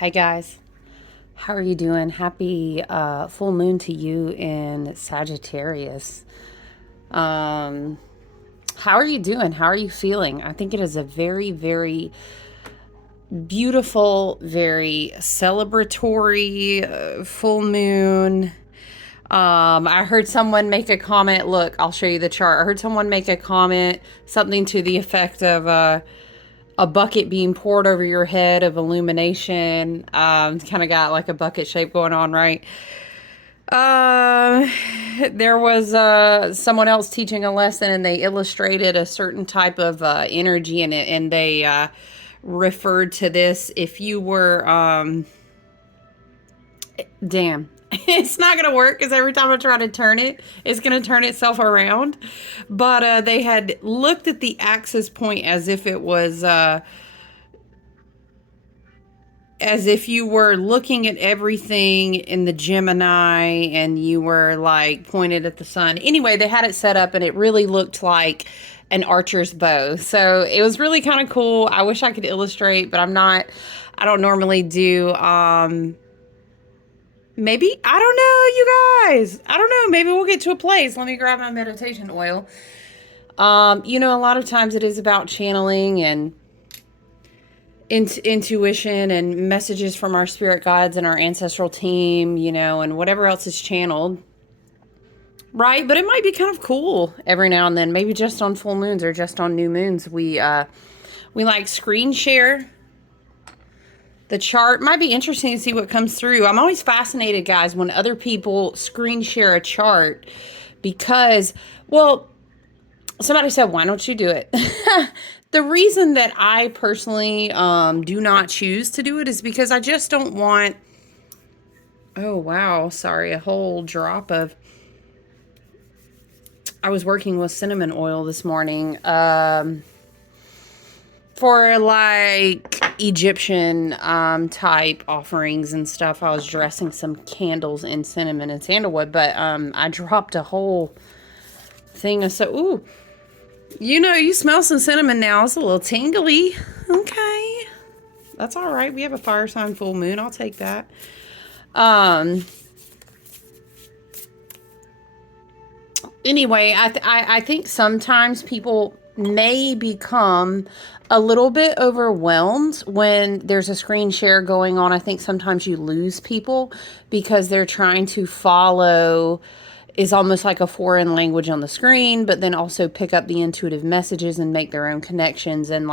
Hey guys, how are you doing? Happy full moon to you in Sagittarius. Um, how are you doing? How are you feeling? I think it is a very, very beautiful, very celebratory full moon. I heard someone make a comment. Look, I'll show you the chart. I heard someone make a comment, something to the effect of a bucket being poured over your head of illumination. Kind of got like a bucket shape going on, right? Uh, there was someone else teaching a lesson, and they illustrated a certain type of energy in it, and they referred to this. If you were, damn, it's not gonna work because every time I try to turn it, it's gonna turn itself around. But they had looked at the axis point as if it was as if you were looking at everything in the Gemini and you were like pointed at the sun. Anyway, they had it set up and it really looked like an archer's bow. So it was really kind of cool. I wish I could illustrate, but I don't normally do, maybe, I don't know, you guys. I don't know. Maybe we'll get to a place. Let me grab my meditation oil. A lot of times it is about channeling and intuition and messages from our spirit guides and our ancestral team, and whatever else is channeled. Right? But it might be kind of cool every now and then, maybe just on full moons or just on new moons. We like screen share the chart. Might be interesting to see what comes through. I'm always fascinated, guys, when other people screen share a chart because, well, somebody said, why don't you do it? The reason that I personally do not choose to do it is because I just don't want, oh, wow, sorry, a whole drop of, I was working with cinnamon oil this morning for like Egyptian type offerings and stuff. I was dressing some candles in cinnamon and sandalwood, but I dropped a whole thing of, so, ooh. You smell some cinnamon now. It's a little tingly. Okay. That's all right. We have a fire sign full moon. I'll take that. Anyway, I think sometimes people may become a little bit overwhelmed when there's a screen share going on. I think sometimes you lose people because they're trying to follow is almost like a foreign language on the screen, but then also pick up the intuitive messages and make their own connections and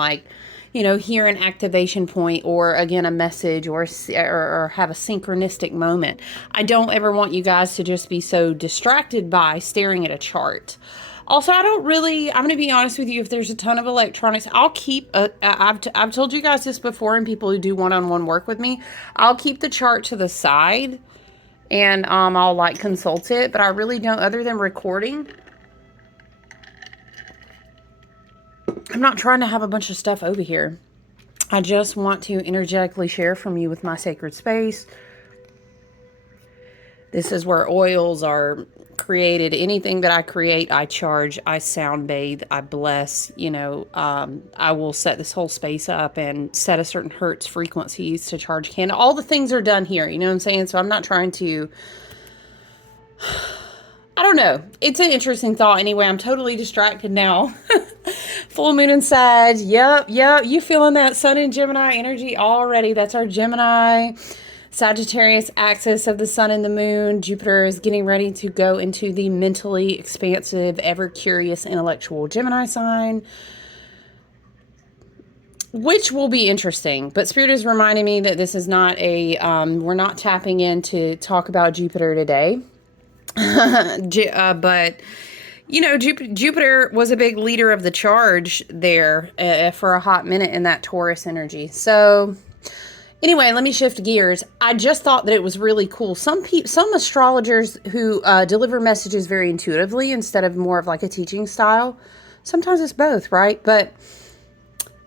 hear an activation point or again a message or have a synchronistic moment. I don't ever want you guys to just be so distracted by staring at a chart. Also, I'm going to be honest with you, if there's a ton of electronics, I'll keep, I've told you guys this before, and people who do one-on-one work with me, I'll keep the chart to the side and I'll like consult it, but I really don't, other than recording. I'm not trying to have a bunch of stuff over here. I just want to energetically share from you with my sacred space. This is where oils are created. Anything that I create, I charge, I sound bathe, I bless, I will set this whole space up and set a certain hertz frequencies to charge candle. All the things are done here, you know what I'm saying? So I'm not trying to, I don't know. It's an interesting thought. Anyway, I'm totally distracted now. Full moon and Sag. Yep. You feeling that sun and Gemini energy already? That's our Gemini Sagittarius axis of the sun and the moon. Jupiter is getting ready to go into the mentally expansive, ever curious, intellectual Gemini sign, which will be interesting. But Spirit is reminding me that this is not we're not tapping in to talk about Jupiter today. But Jupiter was a big leader of the charge there for a hot minute in that Taurus energy. So anyway, let me shift gears. I just thought that it was really cool. Some astrologers who deliver messages very intuitively instead of more of like a teaching style. Sometimes it's both, right? But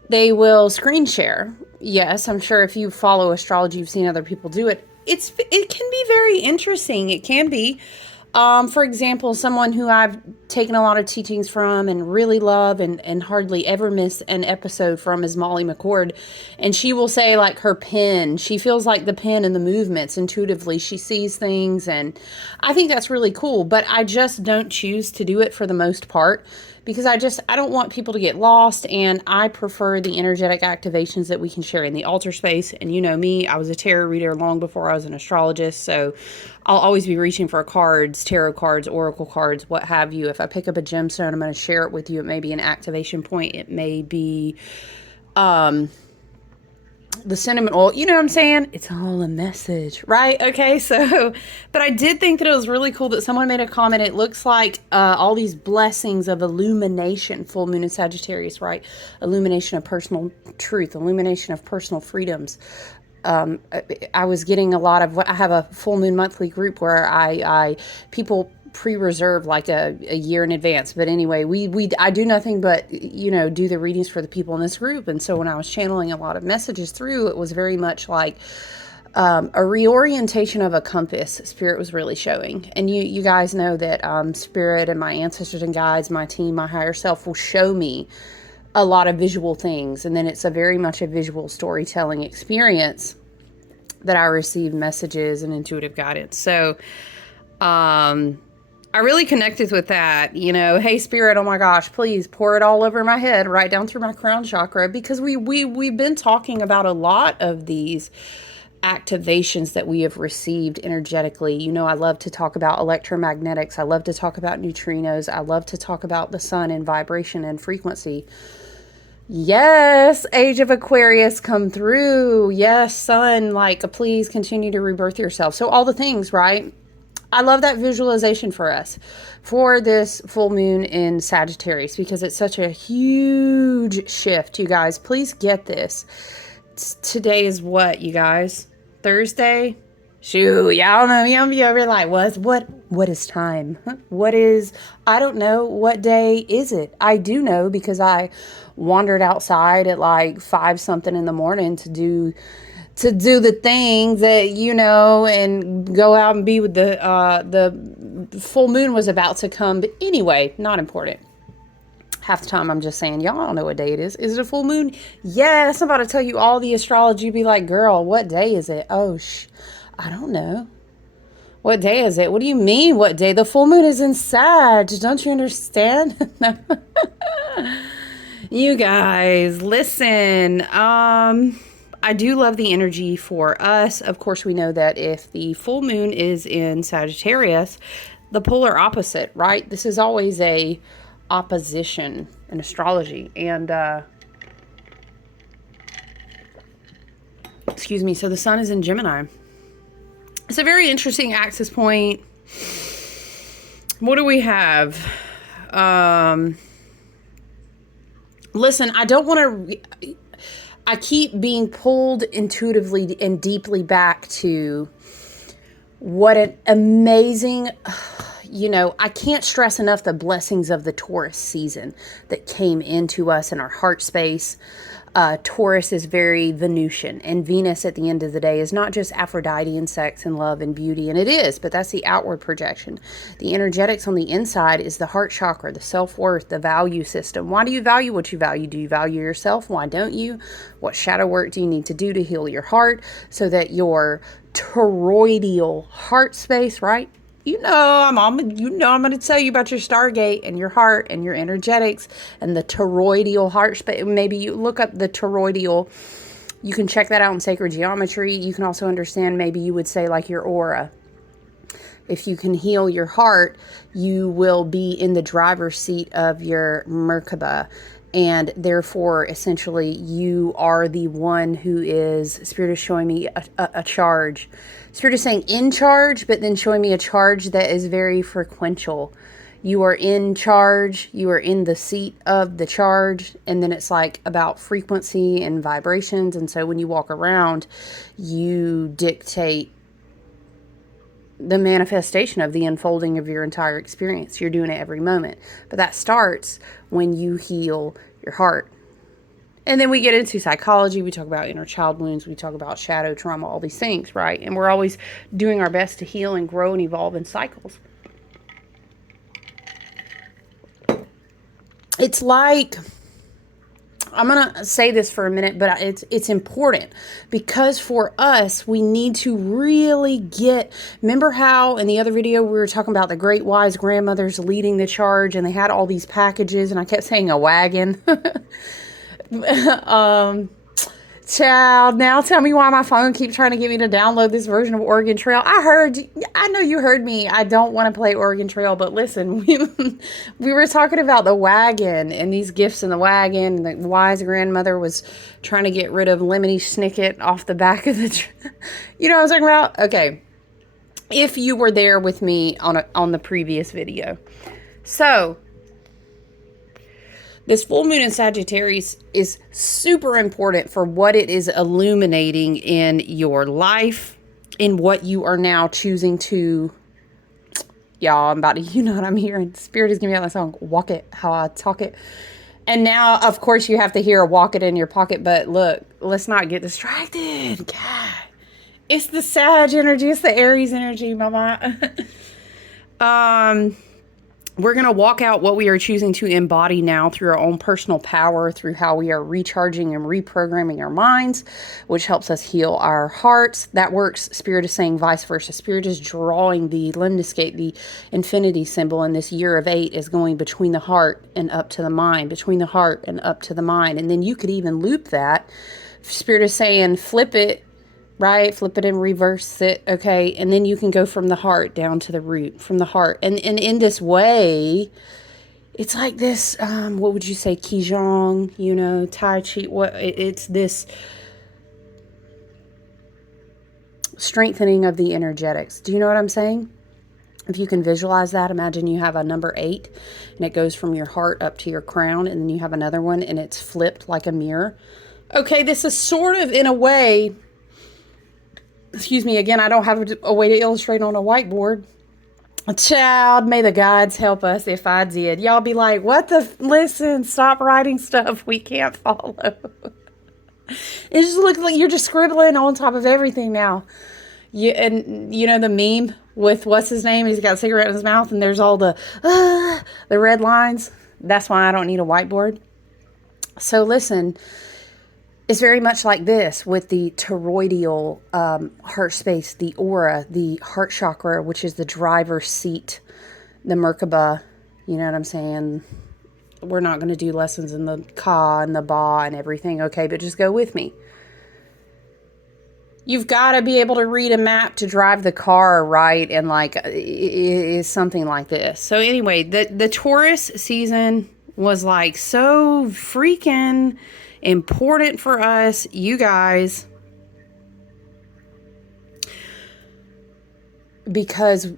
they will screen share. Yes, I'm sure if you follow astrology, you've seen other people do it. It can be very interesting. It can be. For example, someone who I've taken a lot of teachings from and really love and hardly ever miss an episode from is Molly McCord. And she will say, like, her pen, she feels like the pen and the movements intuitively. She sees things, and I think that's really cool. But I just don't choose to do it for the most part, because I don't want people to get lost, and I prefer the energetic activations that we can share in the altar space. And you know me, I was a tarot reader long before I was an astrologist, so I'll always be reaching for cards, tarot cards, oracle cards, what have you. If I pick up a gemstone, I'm going to share it with you. It may be an activation point. It may be the cinnamon oil, you know what I'm saying? It's all a message, right? Okay, so, but I did think that it was really cool that someone made a comment. It looks like all these blessings of illumination, full moon in Sagittarius, right? Illumination of personal truth, illumination of personal freedoms. I was getting a lot of, I have a full moon monthly group where people pre-reserve like a year in advance. But anyway, I do nothing but, do the readings for the people in this group. And so when I was channeling a lot of messages through, it was very much like a reorientation of a compass. Spirit was really showing. And you guys know that Spirit and my ancestors and guides, my team, my higher self will show me a lot of visual things. And then it's very much a visual storytelling experience that I receive messages and intuitive guidance. So, I really connected with that, hey, Spirit, oh my gosh, please pour it all over my head, right down through my crown chakra, because we've been talking about a lot of these activations that we have received energetically. I love to talk about electromagnetics. I love to talk about neutrinos. I love to talk about the sun and vibration and frequency. Yes, Age of Aquarius, come through. Yes, sun, please continue to rebirth yourself. So all the things, right? I love that visualization for us for this full moon in Sagittarius, because it's such a huge shift. You guys, please get this. Today is what, you guys? Thursday? Shoot, y'all know me. I'm over like, what is time? I don't know. What day is it? I do know because I wandered outside at like 5 something in the morning to do the things that, and go out and be with the full moon was about to come. But anyway, not important. Half the time I'm just saying, y'all don't know what day it is. Is it a full moon? Yes, I'm about to tell you all the astrology. Be like, girl, what day is it? Oh, I don't know. What day is it? What do you mean, what day? The full moon is in Sag. Don't you understand? You guys, listen. I do love the energy for us. Of course, we know that if the full moon is in Sagittarius, the polar opposite, right? This is always a opposition in astrology. And, excuse me, so the sun is in Gemini. It's a very interesting axis point. What do we have? Listen, I don't want to... I keep being pulled intuitively and deeply back to what an amazing, I can't stress enough the blessings of the Taurus season that came into us in our heart space. Taurus is very Venusian, and Venus at the end of the day is not just Aphrodite and sex and love and beauty, and it is, but that's the outward projection. The energetics on the inside is the heart chakra, the self-worth, the value system. Why do you value what you value? Do you value yourself? Why don't you? What shadow work do you need to do to heal your heart so that your toroidal heart space, right? I'm going to tell you about your Stargate and your heart and your energetics and the toroidal heart space. Maybe you look up the toroidal. You can check that out in sacred geometry. You can also understand, maybe you would say, like, your aura. If you can heal your heart, you will be in the driver's seat of your Merkaba. And therefore, essentially, you are the one who is, Spirit is showing me a charge. Spirit is saying in charge, but then showing me a charge that is very frequential. You are in charge. You are in the seat of the charge. And then it's like about frequency and vibrations. And so when you walk around, you dictate the manifestation of the unfolding of your entire experience. You're doing it every moment. But that starts when you heal your heart. And then we get into psychology. We talk about inner child wounds. We talk about shadow trauma, all these things, right? And we're always doing our best to heal and grow and evolve in cycles. it's like, I'm going to say this for a minute, but it's important because for us, we need to really get, remember how in the other video we were talking about the great wise grandmothers leading the charge and they had all these packages and I kept saying a wagon. Child, now tell me why my phone keeps trying to get me to download this version of Oregon Trail. I know you heard me. I don't want to play Oregon Trail, but listen, we were talking about the wagon and these gifts in the wagon. And the wise grandmother was trying to get rid of Lemony Snicket off the back of the, you know what I was talking about? Okay. If you were there with me on the previous video. So, this full moon in Sagittarius is super important for what it is illuminating in your life, in what you are now choosing to, y'all, I'm about to, you know what I'm hearing? Spirit is giving me out that song, Walk It, How I Talk It. And now, of course, you have to hear Walk It in Your Pocket, but look, let's not get distracted. God, it's the Sag energy, it's the Aries energy, mama. We're going to walk out what we are choosing to embody now through our own personal power, through how we are recharging and reprogramming our minds, which helps us heal our hearts. That works. Spirit is saying vice versa. Spirit is drawing the lemniscate, the infinity symbol in this year of 8 is going between the heart and up to the mind, between the heart and up to the mind. And then you could even loop that. Spirit is saying flip it. Right? Flip it and reverse it. Okay. And then you can go from the heart down to the root, from the heart. And in this way, it's like this, what would you say? Qigong, you know, Tai Chi. It's this strengthening of the energetics. Do you know what I'm saying? If you can visualize that, imagine you have a number 8 and it goes from your heart up to your crown. And then you have another one and it's flipped like a mirror. Okay. This is sort of in a way, excuse me, again, I don't have a way to illustrate on a whiteboard. Child, may the gods help us if I did. Y'all be like, what the, listen, stop writing stuff we can't follow. It just looks like you're just scribbling on top of everything now. And you know the meme with what's his name? He's got a cigarette in his mouth and there's all the red lines. That's why I don't need a whiteboard. So listen, it's very much like this with the toroidal heart space, the aura, the heart chakra, which is the driver's seat, the Merkaba. You know what I'm saying? We're not going to do lessons in the Ka and the Ba and everything, okay? But just go with me. You've got to be able to read a map to drive the car, right? And like, it is something like this. So anyway, the Taurus season was like so freaking important for us, you guys, because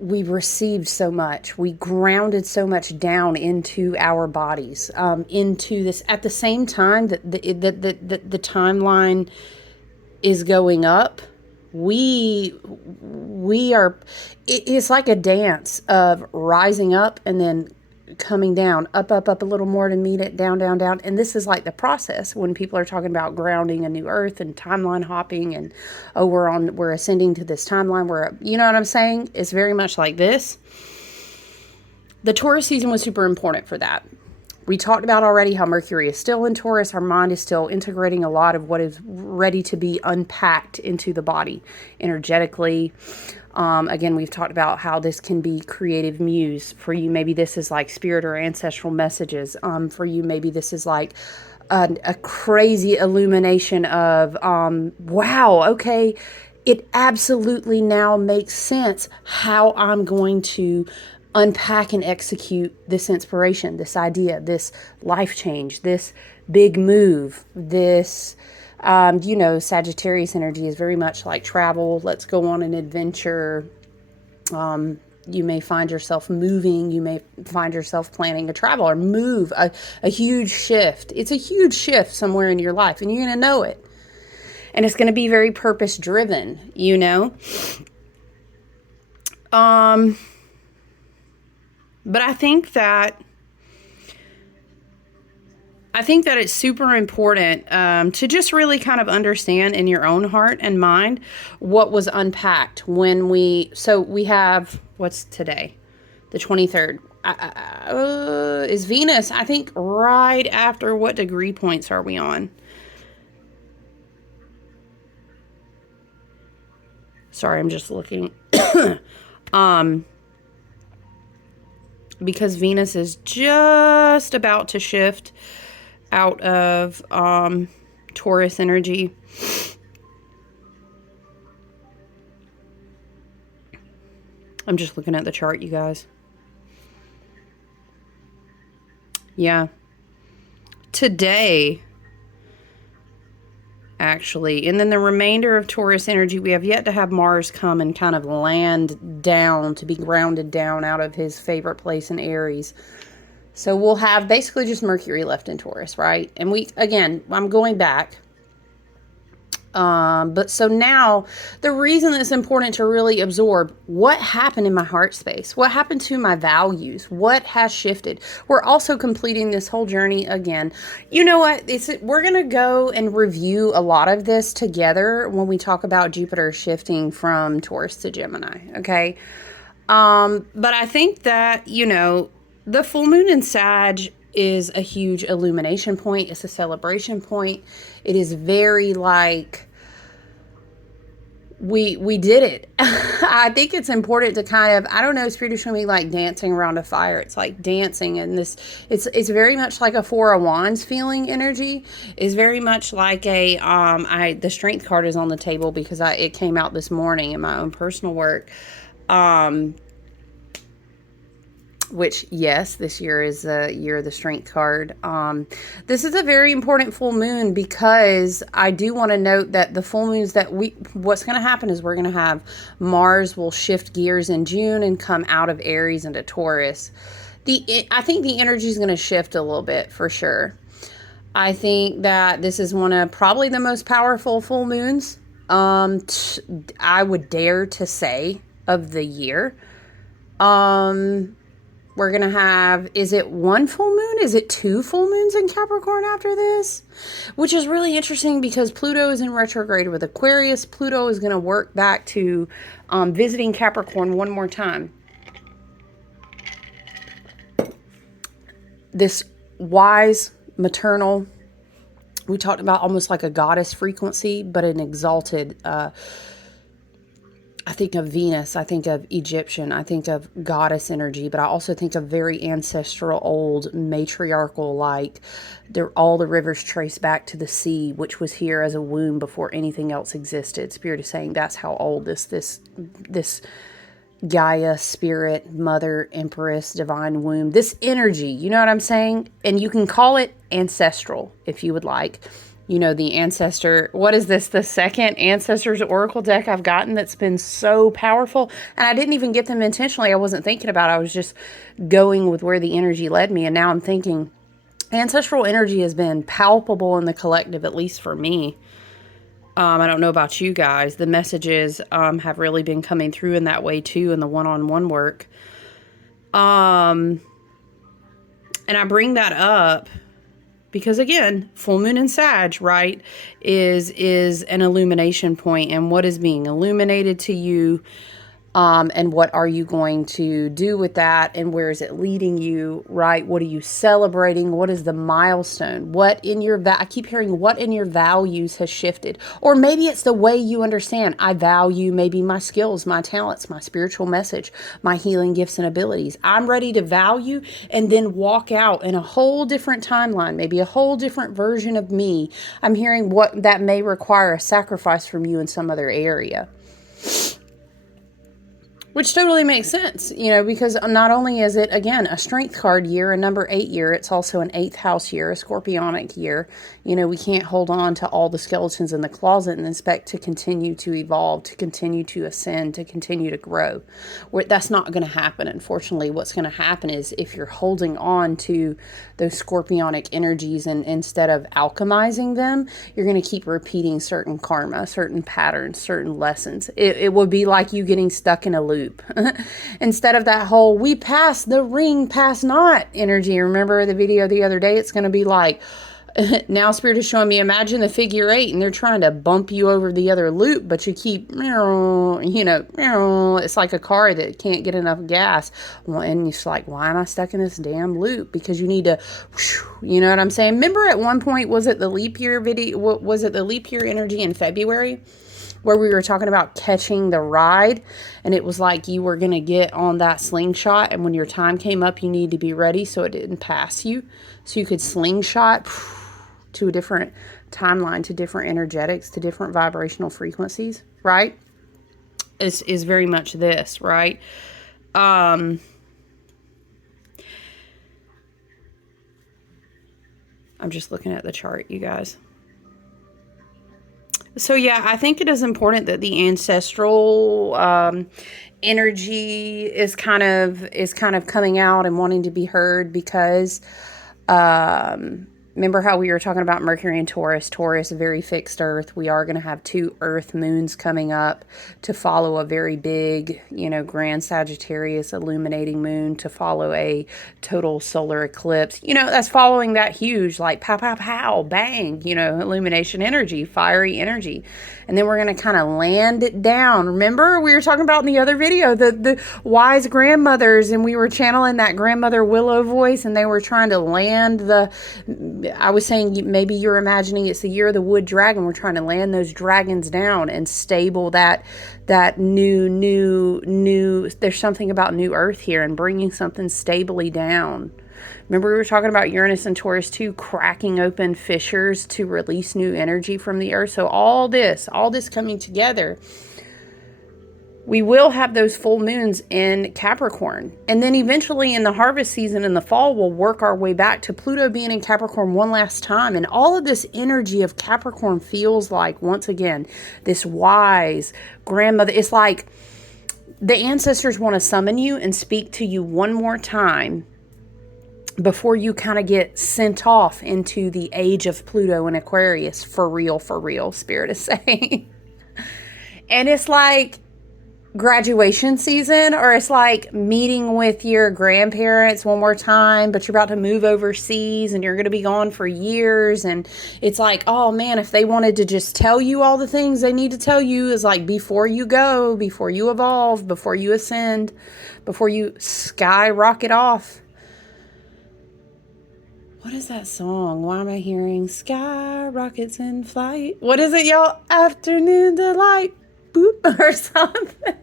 we received so much. We grounded so much down into our bodies, into this. At the same time that the timeline is going up, we are. It's like a dance of rising up and then coming down, up a little more to meet it, down. And this is like the process when people are talking about grounding a new earth and timeline hopping and, oh, we're ascending to this timeline where, you know what I'm saying? It's very much like this. The Taurus season was super important for that. We talked about already how Mercury is still in Taurus. Our mind is still integrating a lot of what is ready to be unpacked into the body energetically. Again, we've talked about how this can be creative muse. For you, maybe this is like spirit or ancestral messages. For you, maybe this is like a crazy illumination of, wow, okay, it absolutely now makes sense how I'm going to unpack and execute this inspiration, this idea, this life change, this big move, this... you know, Sagittarius energy is very much like travel. Let's go on an adventure. You may find yourself moving. You may find yourself planning a travel or move, a huge shift. It's a huge shift somewhere in your life and you're going to know it. And it's going to be very purpose driven, you know. But I think that it's super important to just really kind of understand in your own heart and mind what was unpacked when we have, what's today? The 23rd. is Venus, I think, right after, what degree points are we on? Sorry, I'm just looking. Because Venus is just about to shift out of Taurus energy. I'm just looking at the chart, you guys. Yeah. Today, actually. And then the remainder of Taurus energy, we have yet to have Mars come and kind of land down, to be grounded down out of his favorite place in Aries. So we'll have basically just Mercury left in Taurus, right? And we, again, I'm going back. But so now the reason it's important to really absorb what happened in my heart space, what happened to my values, what has shifted. We're also completing this whole journey again. You know what? We're going to go and review a lot of this together when we talk about Jupiter shifting from Taurus to Gemini. Okay. But I think that, you know, the full moon in Sag is a huge illumination point. It's a celebration point. It is very like, we did it. I think it's important to kind of, I don't know, Spirit is showing me like dancing around a fire. It's like dancing, and this, it's very much like a Four of Wands feeling energy. It's very much like a, the Strength card is on the table because it came out this morning in my own personal work. Which, yes, this year is the year of the Strength card. This is a very important full moon because I do want to note that the full moons that what's going to happen is we're going to have Mars will shift gears in June and come out of Aries into Taurus. I think the energy is going to shift a little bit for sure. I think that this is one of probably the most powerful full moons, I would dare to say, of the year. We're going to have, is it one full moon? Is it two full moons in Capricorn after this? Which is really interesting because Pluto is in retrograde with Aquarius. Pluto is going to work back to visiting Capricorn one more time. This wise, maternal, we talked about almost like a goddess frequency, but an exalted, I think of Venus, I think of Egyptian, I think of goddess energy, but I also think of very ancestral, old, matriarchal, like all the rivers trace back to the sea, which was here as a womb before anything else existed. Spirit is saying that's how old this Gaia, spirit, mother, empress, divine womb, this energy, you know what I'm saying? And you can call it ancestral if you would like. You know, the ancestor, what is this? The second Ancestors Oracle deck I've gotten that's been so powerful. And I didn't even get them intentionally. I wasn't thinking about it. I was just going with where the energy led me. And now I'm thinking ancestral energy has been palpable in the collective, at least for me. I don't know about you guys. The messages have really been coming through in that way too, in the one-on-one work. And I bring that up because, again, full moon in Sag, right, is an illumination point, and what is being illuminated to you, and what are you going to do with that, and where is it leading you, right? What are you celebrating? What is the milestone? What in your, I keep hearing what in your values has shifted, or maybe it's the way you understand. I value maybe my skills, my talents, my spiritual message, my healing gifts and abilities. I'm ready to value and then walk out in a whole different timeline, maybe a whole different version of me. I'm hearing what that may require a sacrifice from you in some other area. Which totally makes sense, you know, because not only is it, again, a Strength card year, a number 8 year, it's also an 8th house year, a Scorpionic year. You know, we can't hold on to all the skeletons in the closet and expect to continue to evolve, to continue to ascend, to continue to grow. That's not going to happen. Unfortunately, what's going to happen is if you're holding on to those Scorpionic energies and instead of alchemizing them, you're going to keep repeating certain karma, certain patterns, certain lessons. It would be like you getting stuck in a loop. Instead of that whole we pass the ring, pass not energy. Remember the video the other day? It's going to be like Now Spirit is showing me, imagine the figure 8 and they're trying to bump you over the other loop, but you keep, it's like a car that can't get enough gas. Well, and it's like, why am I stuck in this damn loop? Because you need to, you know what I'm saying? Remember at one point, was it the leap year video? Was it the leap year energy in February? Where we were talking about catching the ride, and it was like you were going to get on that slingshot, and when your time came up, you need to be ready so it didn't pass you, so you could slingshot to a different timeline, to different energetics, to different vibrational frequencies, right? Is very much this, right? I'm just looking at the chart, you guys. So yeah, I think it is important that the ancestral energy is kind of coming out and wanting to be heard, because remember how we were talking about Mercury and Taurus? Taurus, very fixed earth. We are going to have 2 earth moons coming up to follow a very big, grand Sagittarius illuminating moon, to follow a total solar eclipse. That's following that huge, like, pow, pow, pow, bang, illumination energy, fiery energy. And then we're going to kind of land it down. Remember, we were talking about in the other video, the wise grandmothers, and we were channeling that grandmother Willow voice, and they were trying to land I was saying maybe you're imagining it's the year of the wood dragon. We're trying to land those dragons down and stable that new, there's something about new earth here, and bringing something stably down. Remember, we were talking about Uranus and Taurus too, cracking open fissures to release new energy from the earth. So all this coming together. We will have those full moons in Capricorn. And then eventually in the harvest season in the fall, we'll work our way back to Pluto being in Capricorn one last time. And all of this energy of Capricorn feels like, once again, this wise grandmother. It's like the ancestors want to summon you and speak to you one more time before you kind of get sent off into the age of Pluto and Aquarius. For real, Spirit is saying. And it's like graduation season, or it's like meeting with your grandparents one more time, but you're about to move overseas and you're going to be gone for years. And it's like, oh man, if they wanted to just tell you all the things they need to tell you, is like, before you go, before you evolve, before you ascend, before you skyrocket off. What is that song? Why am I hearing sky rockets in flight? What is it, y'all? Afternoon delight. Boop, or something.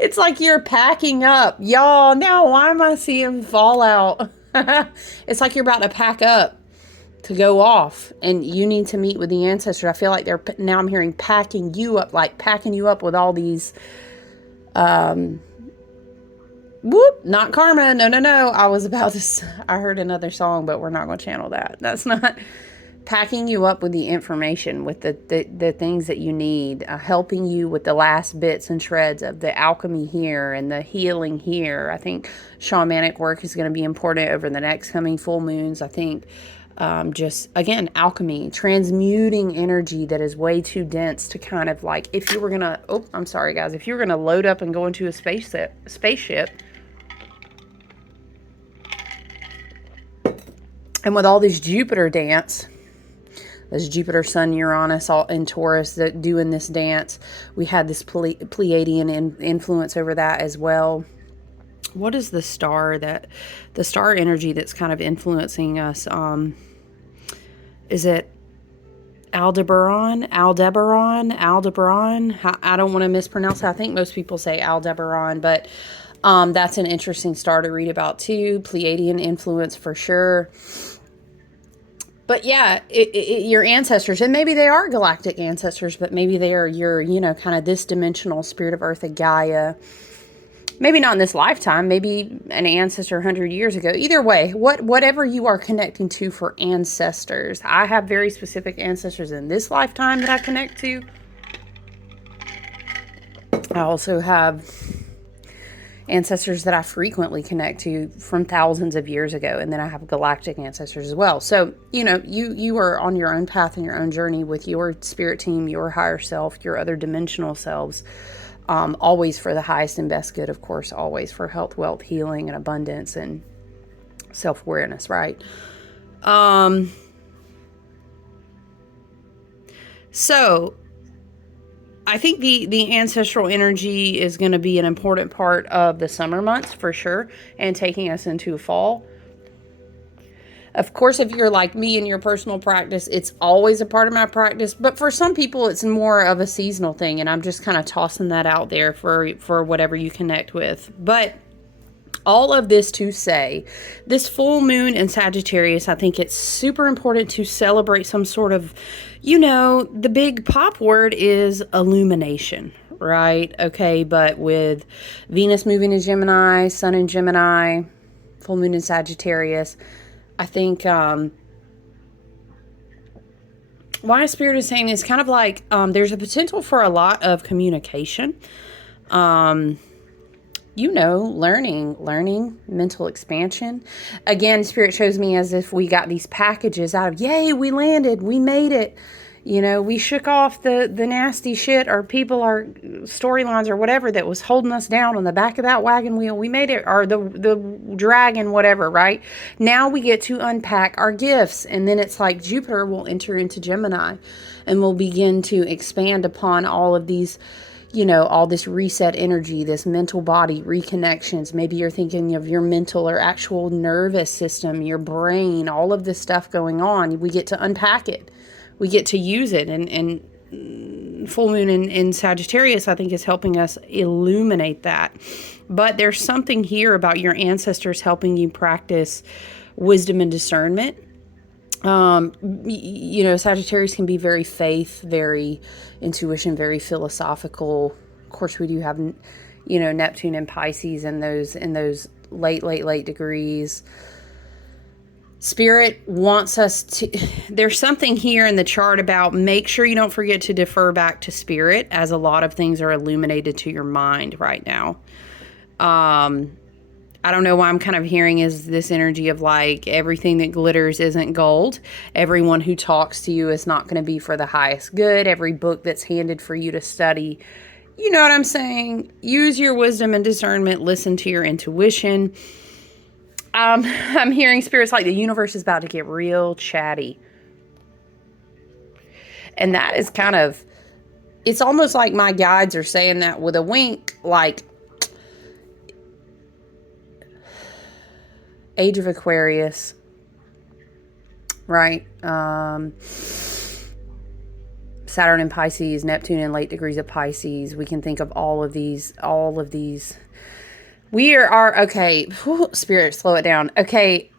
It's like you're packing up. Y'all, now why am I seeing Fallout? It's like you're about to pack up to go off, and you need to meet with the ancestors. I feel like now I'm hearing packing you up, like packing you up with all these, not karma. No. I heard another song, but we're not going to channel that. That's not. Packing you up with the information, with the things that you need, helping you with the last bits and shreds of the alchemy here and the healing here. I think shamanic work is going to be important over the next coming full moons. I think just, again, alchemy, transmuting energy that is way too dense to kind of like, if you were going to, I'm sorry guys, if you were going to load up and go into a spaceship, and with all this Jupiter dance, this Jupiter, Sun, Uranus, all in Taurus, that doing this dance. We had this Pleiadian influence over that as well. What is the star energy that's kind of influencing us? Is it Aldebaran? I don't want to mispronounce it. I think most people say Aldebaran, but that's an interesting star to read about too. Pleiadian influence for sure. But yeah, your ancestors, and maybe they are galactic ancestors, but maybe they are your, kind of this dimensional spirit of Earth, of Gaia. Maybe not in this lifetime, maybe an ancestor 100 years ago. Either way, whatever you are connecting to for ancestors. I have very specific ancestors in this lifetime that I connect to. I also have ancestors that I frequently connect to from thousands of years ago, and then I have galactic ancestors as well. So you are on your own path and your own journey with your spirit team, your higher self, your other dimensional selves, always for the highest and best good, of course, always for health, wealth, healing, and abundance and self-awareness, right? So I think the ancestral energy is going to be an important part of the summer months for sure, and taking us into fall. Of course, if you're like me in your personal practice, it's always a part of my practice. But for some people, it's more of a seasonal thing, and I'm just kind of tossing that out there for whatever you connect with. But all of this to say, this full moon in Sagittarius, I think it's super important to celebrate some sort of, the big pop word is illumination, right? Okay, but with Venus moving in Gemini, Sun in Gemini, full moon in Sagittarius, I think why Spirit is saying is kind of like there's a potential for a lot of communication. Learning, mental expansion. Again, Spirit shows me as if we got these packages out of, yay, we landed, we made it. We shook off the nasty shit or people or storylines or whatever that was holding us down on the back of that wagon wheel. We made it, or the dragon, whatever, right? Now we get to unpack our gifts. And then it's like Jupiter will enter into Gemini and will begin to expand upon all of these, all this reset energy, this mental body reconnections. Maybe you're thinking of your mental or actual nervous system, your brain, all of this stuff going on. We get to unpack it. We get to use it. And full moon in Sagittarius, I think, is helping us illuminate that. But there's something here about your ancestors helping you practice wisdom and discernment. Sagittarius can be very faith, very intuition, very philosophical. Of course, we do have, Neptune and Pisces in those late degrees. Spirit wants us to, there's something here in the chart about make sure you don't forget to defer back to Spirit, as a lot of things are illuminated to your mind right now. I don't know why I'm kind of hearing is this energy of like everything that glitters isn't gold. Everyone who talks to you is not going to be for the highest good. Every book that's handed for you to study, you know what I'm saying? Use your wisdom and discernment. Listen to your intuition. I'm hearing spirits like the universe is about to get real chatty. And that is kind of, it's almost like my guides are saying that with a wink, like, Age of Aquarius, right? Saturn in Pisces, Neptune in late degrees of Pisces. We can think of all of these. We are, okay, whew, Spirit, slow it down. Okay,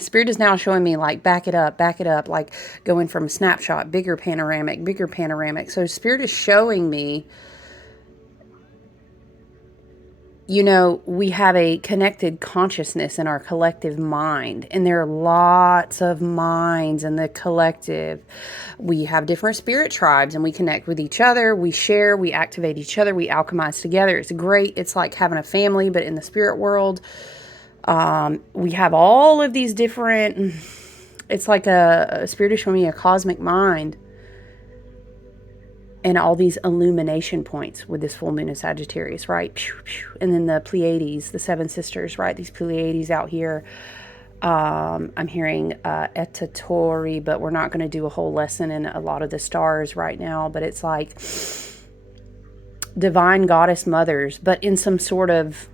Spirit is now showing me like, back it up, like going from snapshot, bigger panoramic. So Spirit is showing me, we have a connected consciousness in our collective mind, and there are lots of minds in the collective. We have different spirit tribes, and we connect with each other. We share, we activate each other, we alchemize together. It's great. It's like having a family, but in the spirit world. We have all of these different, it's like a Spirit is showing me a cosmic mind. And all these illumination points with this full moon in Sagittarius, right? And then the Pleiades, the seven sisters, right? These Pleiades out here. I'm hearing Etatori, but we're not going to do a whole lesson in a lot of the stars right now. But it's like divine goddess mothers, but in some sort of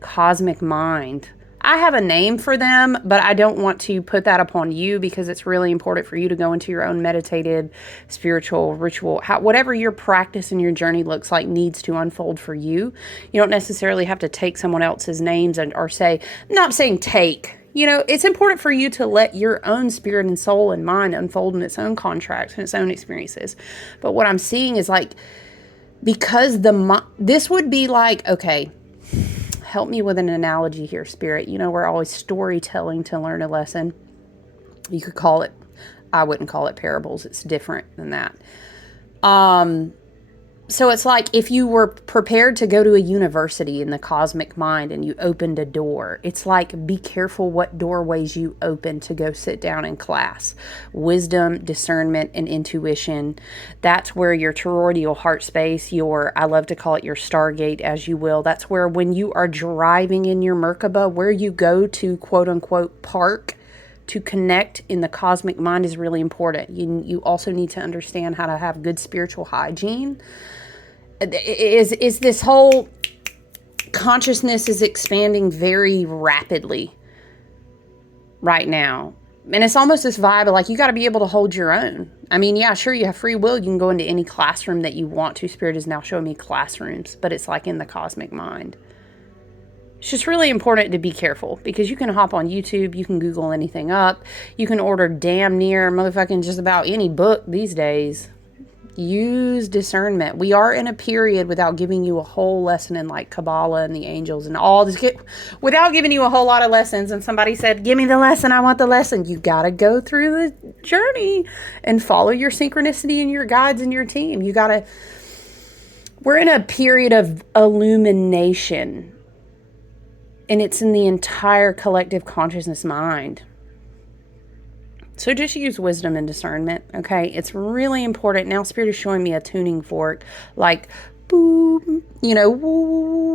cosmic mind. I have a name for them, but I don't want to put that upon you because it's really important for you to go into your own meditative, spiritual, ritual, whatever your practice and your journey looks like needs to unfold for you. You don't necessarily have to take someone else's names or say, I'm not saying take. It's important for you to let your own spirit and soul and mind unfold in its own contracts and its own experiences. But what I'm seeing is like, because this would be like, okay, help me with an analogy here, Spirit. We're always storytelling to learn a lesson. You could call it, I wouldn't call it parables. It's different than that. So it's like if you were prepared to go to a university in the cosmic mind and you opened a door, it's like be careful what doorways you open to go sit down in class. Wisdom, discernment, and intuition. That's where your toroidal heart space, I love to call it your Stargate, as you will. That's where when you are driving in your Merkaba, where you go to quote unquote park to connect in the cosmic mind is really important. You also need to understand how to have good spiritual hygiene. Is this whole consciousness is expanding very rapidly right now. And it's almost this vibe of like, you got to be able to hold your own. I mean, yeah, sure, you have free will. You can go into any classroom that you want to. Spirit is now showing me classrooms, but it's like in the cosmic mind. It's just really important to be careful, because you can hop on YouTube, you can Google anything up, you can order damn near motherfucking just about any book these days. Use discernment. We are in a period, without giving you a whole lesson in like Kabbalah and the angels and all this, without giving you a whole lot of lessons, and somebody said, give me the lesson, I want the lesson. You got to go through the journey and follow your synchronicity and your guides and your team. We're in a period of illumination, and it's in the entire collective consciousness mind. So just use wisdom and discernment, okay? It's really important. Now Spirit is showing me a tuning fork, like, boom, woo.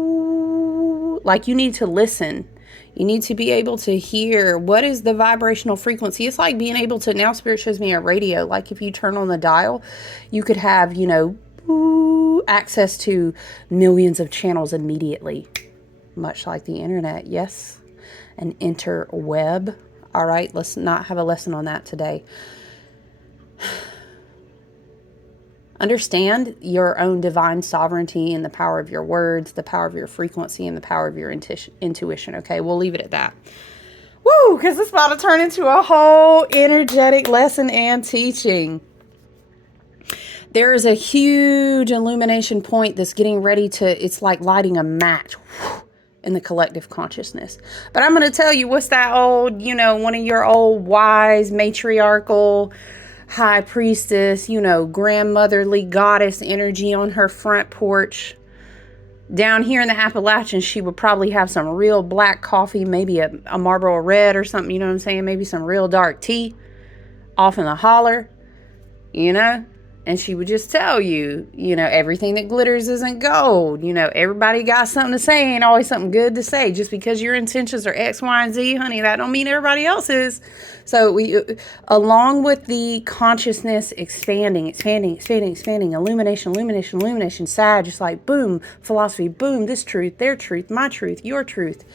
Like, you need to listen. You need to be able to hear what is the vibrational frequency. It's like being able to, now Spirit shows me a radio. Like, if you turn on the dial, you could have, access to millions of channels immediately. Much like the internet, yes? An interweb. All right, let's not have a lesson on that today. Understand your own divine sovereignty and the power of your words, the power of your frequency, and the power of your intuition, okay? We'll leave it at that. Woo, because it's about to turn into a whole energetic lesson and teaching. There is a huge illumination point that's getting ready to, it's like lighting a match in the collective consciousness. But I'm going to tell you, what's that old, one of your old wise matriarchal high priestess, grandmotherly goddess energy on her front porch. Down here in the Appalachians, she would probably have some real black coffee, maybe a Marlboro Red or something, you know what I'm saying? Maybe some real dark tea off in the holler, And she would just tell you, everything that glitters isn't gold. Everybody got something to say, ain't always something good to say. Just because your intentions are X, Y, and Z, honey, that don't mean everybody else's. So along with the consciousness expanding, illumination, Sag, just like boom, philosophy, boom, this truth, their truth, my truth, your truth.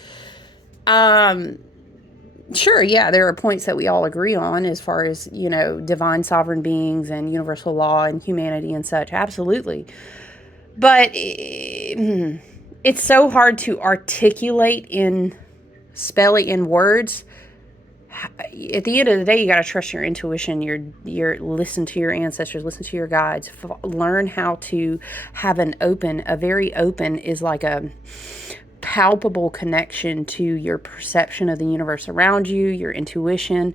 Sure, yeah, there are points that we all agree on as far as, divine sovereign beings and universal law and humanity and such. Absolutely. But it's so hard to articulate spell it in words. At the end of the day, you got to trust your intuition, listen to your ancestors, listen to your guides, learn how to have a very open is like a palpable connection to your perception of the universe around you, your intuition,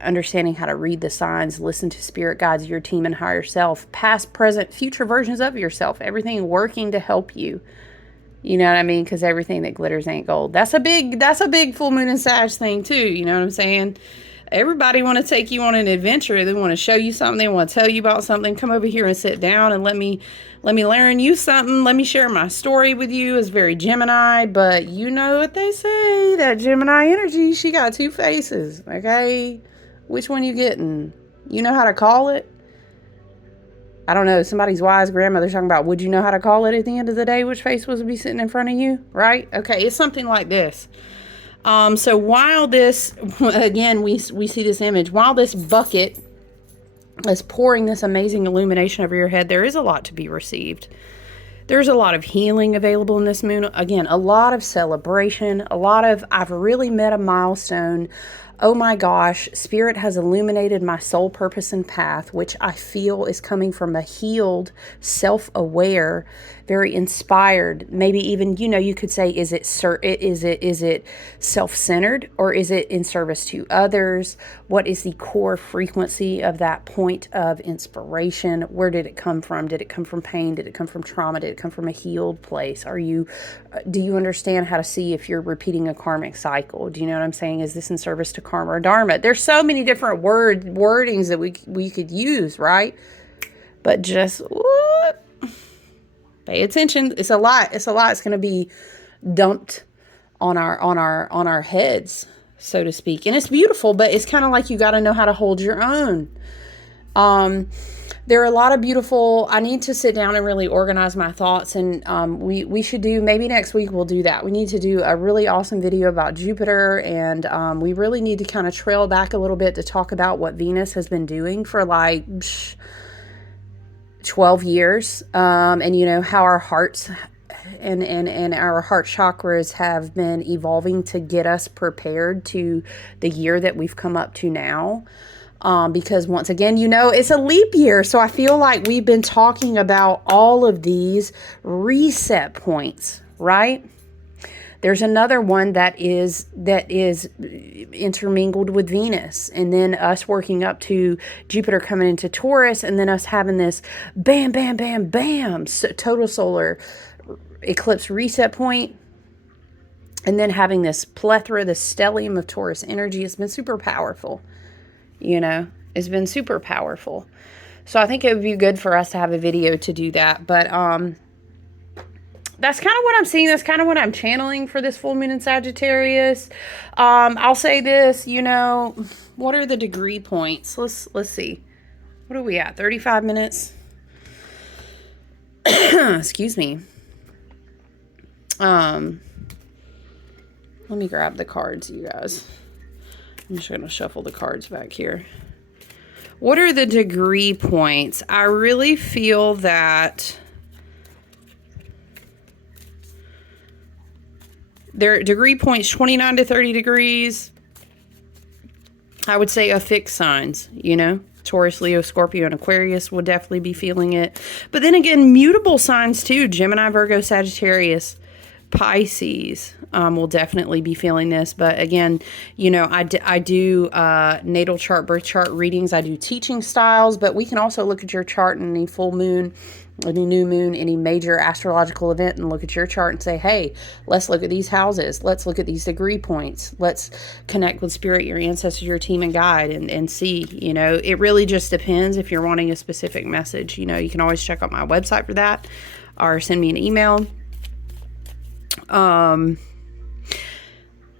understanding how to read the signs, listen to spirit guides, your team, and higher self, past, present, future versions of yourself, everything working to help you. You know what I mean? Because everything that glitters ain't gold. That's a big full moon and Sag thing too. You know what I'm saying? Everybody want to take you on an adventure. They want to show you something. They want to tell you about something. Come over here and sit down and let me learn you something. Let me share my story with you. It's very Gemini, but you know what they say, that Gemini energy, she got two faces, okay? Which one you getting? You know how to call it? I don't know. Somebody's wise grandmother talking about, would you know how to call it at the end of the day? Which face was to be sitting in front of you, right? Okay, it's something like this. So while this, again, we see this image, while this bucket is pouring this amazing illumination over your head, there is a lot to be received. There's a lot of healing available in this moon. Again, a lot of celebration, I've really met a milestone. Oh my gosh, Spirit has illuminated my soul purpose and path, which I feel is coming from a healed, self-aware, very inspired, maybe even, you could say, is it self-centered, or is it in service to others? What is the core frequency of that point of inspiration? Where did it come from? Did it come from pain? Did it come from trauma? Did it come from a healed place? Do you understand how to see if you're repeating a karmic cycle? Do you know what I'm saying? Is this in service to karma or dharma? There's so many different wordings that we could use, right? But just pay attention. It's a lot. It's going to be dumped on our heads so to speak. And it's beautiful, but it's kind of like you got to know how to hold your own. There are a lot of beautiful, I need to sit down and really organize my thoughts, and we should do, maybe next week we'll do that. We need to do a really awesome video about Jupiter, and we really need to kind of trail back a little bit to talk about what Venus has been doing for like 12 years, and you know, how our hearts and our heart chakras have been evolving to get us prepared to the year that we've come up to now. Because once again, you know, it's a leap year. So I feel like we've been talking about all of these reset points, right? There's another one that is intermingled with Venus, and then us working up to Jupiter coming into Taurus, and then us having this bam, bam, bam, bam, total solar eclipse reset point, and then having this plethora, this stellium of Taurus energy. It's been super powerful. You know, it's been super powerful. So I think it would be good for us to have a video to do that. But that's kind of what I'm seeing. That's kind of what I'm channeling for this full moon in Sagittarius. I'll say this, you know, what are the degree points? Let's see. What are we at? 35 minutes? Excuse me. Let me grab the cards, you guys. I'm just going to shuffle the cards back here. What are the degree points? I really feel that their degree points 29 to 30 degrees. I would say affixed signs, you know. Taurus, Leo, Scorpio, and Aquarius will definitely be feeling it. But then again, mutable signs too. Gemini, Virgo, Sagittarius, Pisces will definitely be feeling this. But again, you know, I do natal chart, birth chart readings. I do teaching styles, but we can also look at your chart in any full moon, any new moon, any major astrological event, and look at your chart and say, hey, let's look at these houses. Let's look at these degree points. Let's connect with spirit, your ancestors, your team and guide, and see, you know, it really just depends. If you're wanting a specific message, you know, you can always check out my website for that or send me an email.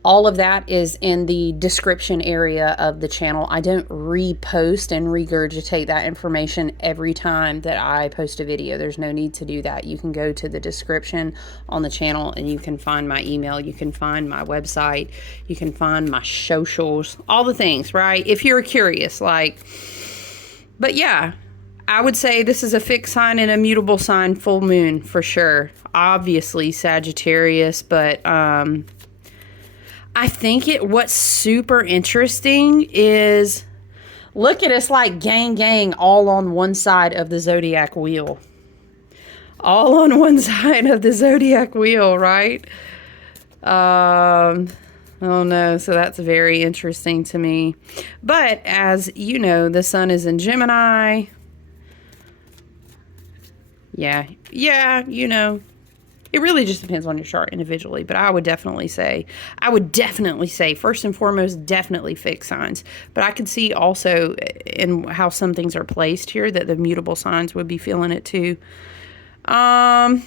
All of that is in the description area of the channel. I don't repost and regurgitate that information every time that I post a video. There's no need to do that. You can go to the description on the channel and you can find my email. You can find my website. You can find my socials, all the things, right? If you're curious, like, but yeah, I would say this is a fixed sign and a mutable sign full moon for sure. Obviously Sagittarius, but I think what's super interesting is, look at us like gang all on one side of the zodiac wheel. All on one side of the zodiac wheel, right? Oh no, so that's very interesting to me. But as you know, the sun is in Gemini. Yeah, you know, it really just depends on your chart individually, but I would definitely say, first and foremost, definitely fixed signs. But I could see also in how some things are placed here that the mutable signs would be feeling it too. Yeah.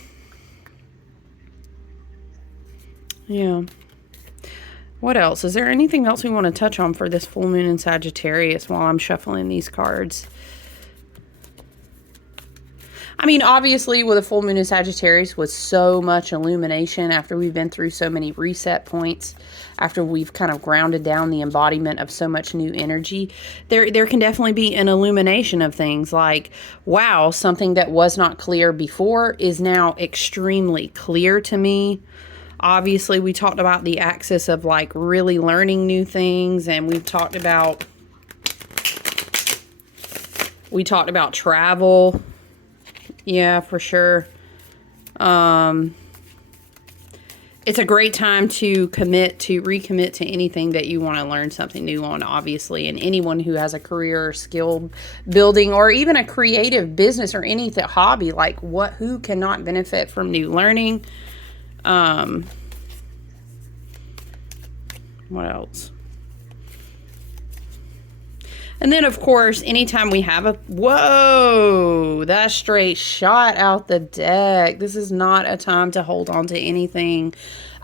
What else? Is there anything else we want to touch on for this full moon in Sagittarius while I'm shuffling these cards? I mean, obviously, with a full moon in Sagittarius, with so much illumination, after we've been through so many reset points, after we've kind of grounded down the embodiment of so much new energy, there can definitely be an illumination of things like, wow, something that was not clear before is now extremely clear to me. Obviously, we talked about the axis of like really learning new things, and we talked about travel. Yeah, for sure. It's a great time to recommit to anything that you want to learn something new on, obviously. And anyone who has a career or skill building or even a creative business or any hobby, like who cannot benefit from new learning? What else? And then, of course, anytime we have a... Whoa! That's straight shot out the deck. This is not a time to hold on to anything.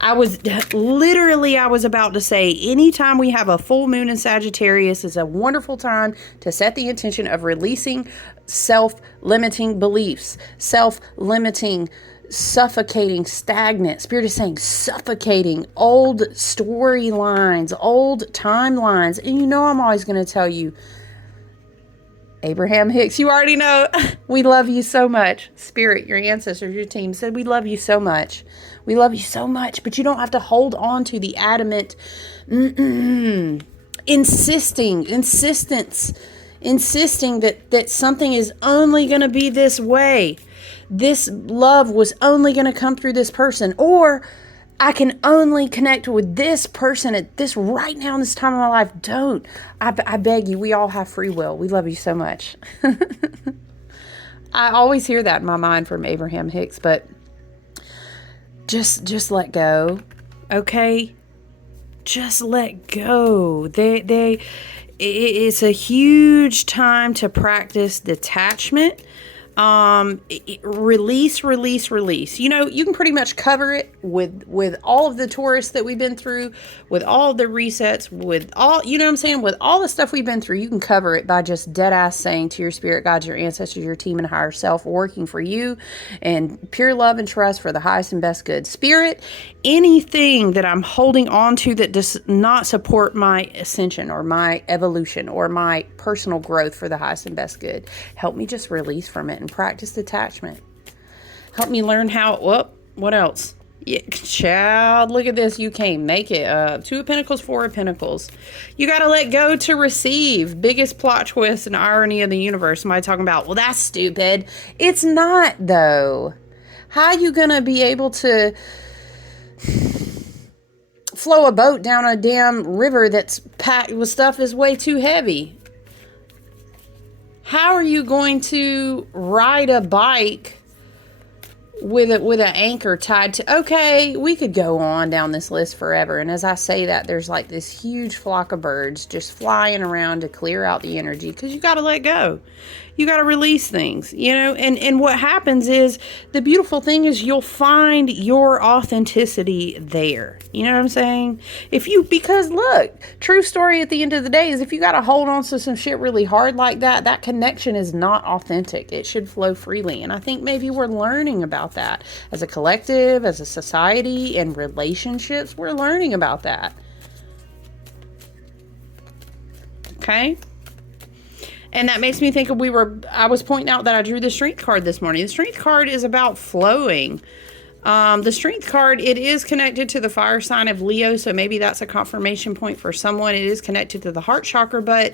I was about to say, anytime we have a full moon in Sagittarius is a wonderful time to set the intention of releasing self-limiting beliefs, self-limiting, suffocating, stagnant. Spirit is saying suffocating old storylines, old timelines. And you know I'm always going to tell you, Abraham Hicks, you already know, we love you so much. Spirit, your ancestors, your team said we love you so much. We love you so much, but you don't have to hold on to the adamant, insisting that something is only going to be this way. This love was only going to come through this person, or I can only connect with this person at this right now in this time of my life. Don't. I beg you, we all have free will. We love you so much. I always hear that in my mind from Abraham Hicks, but just let go. Okay? Just let go. It's a huge time to practice detachment. Release. You know, you can pretty much cover it with all of the Taurus that we've been through, with all the resets, with all, you know what I'm saying? With all the stuff we've been through, you can cover it by just dead ass saying to your spirit guides, your ancestors, your team and higher self, working for you and pure love and trust for the highest and best good. Spirit, anything that I'm holding on to that does not support my ascension or my evolution or my personal growth for the highest and best good, help me just release from it and practice detachment. Help me learn how, what else? Yeah, child, look at this. You can't make it up. 2 of Pentacles, 4 of Pentacles. You got to let go to receive. Biggest plot twist and irony of the universe. Somebody talking about, well, that's stupid. It's not, though. How are you going to be able to flow a boat down a damn river that's packed with stuff is way too heavy? How are you going to ride a bike with an anchor tied to... Okay, we could go on down this list forever. And as I say that, there's like this huge flock of birds just flying around to clear out the energy, because you got to let go. You got to release things, you know, and what happens is, the beautiful thing is you'll find your authenticity there. You know what I'm saying? Because look, true story at the end of the day is, if you got to hold on to some shit really hard like that, that connection is not authentic. It should flow freely. And I think maybe we're learning about that as a collective, as a society, and relationships. We're learning about that. Okay? And that makes me think of, I was pointing out that I drew the Strength card this morning. The Strength card is about flowing. The Strength card, it is connected to the fire sign of Leo, so maybe that's a confirmation point for someone. It is connected to the heart chakra, but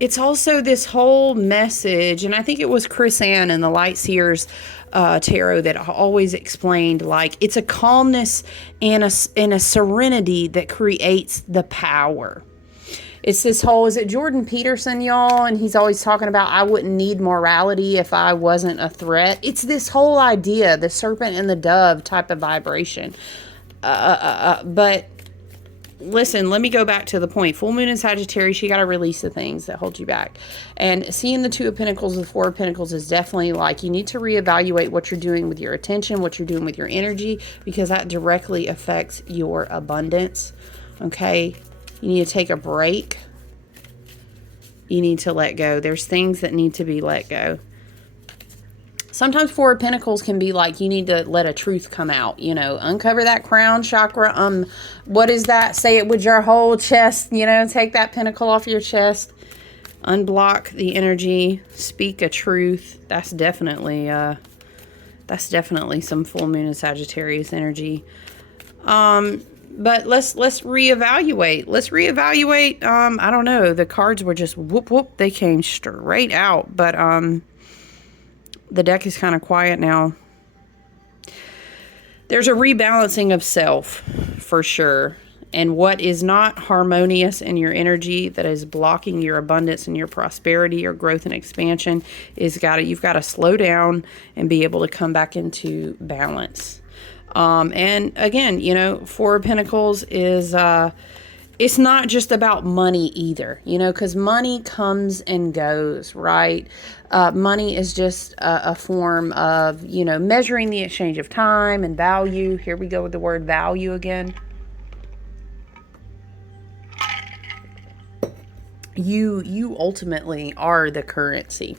it's also this whole message, and I think it was Chris Ann in the Light Seers tarot that always explained, like, it's a calmness and a serenity that creates the power. It's this whole, is it Jordan Peterson, y'all? And he's always talking about, I wouldn't need morality if I wasn't a threat. It's this whole idea, the serpent and the dove type of vibration. But listen, let me go back to the point. Full moon in Sagittarius, you got to release the things that hold you back. And seeing the 2 of Pentacles, the 4 of Pentacles is definitely like, you need to reevaluate what you're doing with your attention, what you're doing with your energy, because that directly affects your abundance. Okay? You need to take a break. You need to let go. There's things that need to be let go. Sometimes 4 of Pentacles can be like, you need to let a truth come out. You know, uncover that crown chakra. What is that? Say it with your whole chest. You know, take that pentacle off your chest. Unblock the energy. Speak a truth. That's definitely some full moon in Sagittarius energy. But let's reevaluate. Let's reevaluate. I don't know. The cards were just whoop, whoop. They came straight out. But the deck is kind of quiet now. There's a rebalancing of self for sure. And what is not harmonious in your energy, that is blocking your abundance and your prosperity, your growth and expansion, you've got to slow down and be able to come back into balance. And again, you know, 4 of Pentacles is it's not just about money either, you know, because money comes and goes, right? Money is just a form of, you know, measuring the exchange of time and value. Here we go with the word value again. You ultimately are the currency.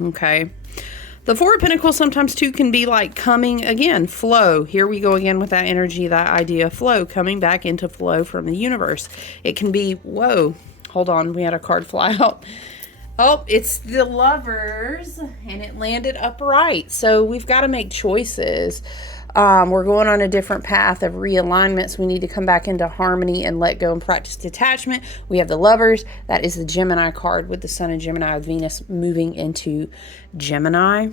Okay. The Four of Pentacles sometimes too can be like coming again, flow. Here we go again with that energy, that idea of flow, coming back into flow from the universe. It can be, whoa, hold on, we had a card fly out. Oh, it's the Lovers, and it landed upright. So we've got to make choices. We're going on a different path of realignments. We need to come back into harmony and let go and practice detachment. We have the Lovers. That is the Gemini card with the Sun in Gemini, with Venus moving into Gemini.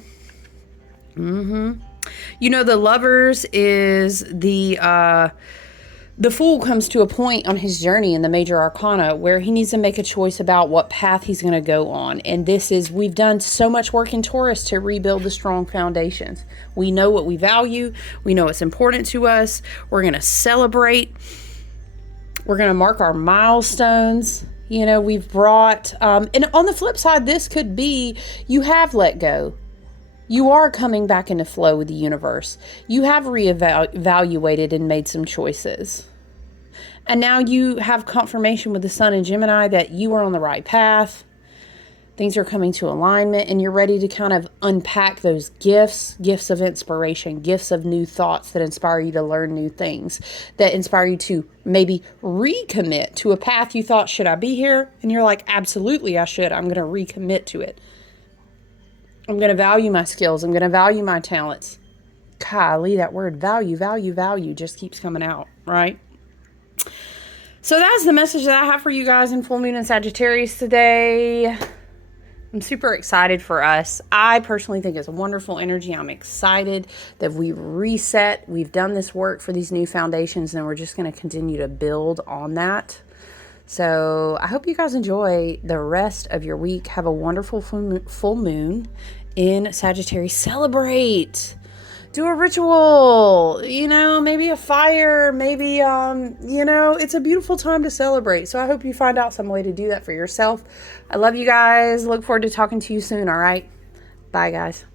You know, the Lovers is the Fool comes to a point on his journey in the major arcana where he needs to make a choice about what path he's going to go on. And this is, we've done so much work in Taurus to rebuild the strong foundations. We know what we value. We know what's important to us. We're going to celebrate. We're going to mark our milestones. You know, we've brought, and on the flip side, this could be, you have let go. You are coming back into flow with the universe. You have reevaluated and made some choices. And now you have confirmation with the Sun in Gemini that you are on the right path. Things are coming to alignment, and you're ready to kind of unpack those gifts of inspiration, gifts of new thoughts that inspire you to learn new things, that inspire you to maybe recommit to a path you thought, should I be here? And you're like, absolutely I should. I'm going to recommit to it. I'm going to value my skills. I'm going to value my talents. Golly, that word value just keeps coming out, right? So that's the message that I have for you guys in full moon and Sagittarius today. I'm super excited for us. I personally think it's a wonderful energy. I'm excited that we reset. We've done this work for these new foundations, and we're just going to continue to build on that. So I hope you guys enjoy the rest of your week. Have a wonderful full moon in Sagittarius. Celebrate. Do a ritual, you know, maybe a fire, maybe, you know, it's a beautiful time to celebrate. So I hope you find out some way to do that for yourself. I love you guys. Look forward to talking to you soon. All right. Bye, guys.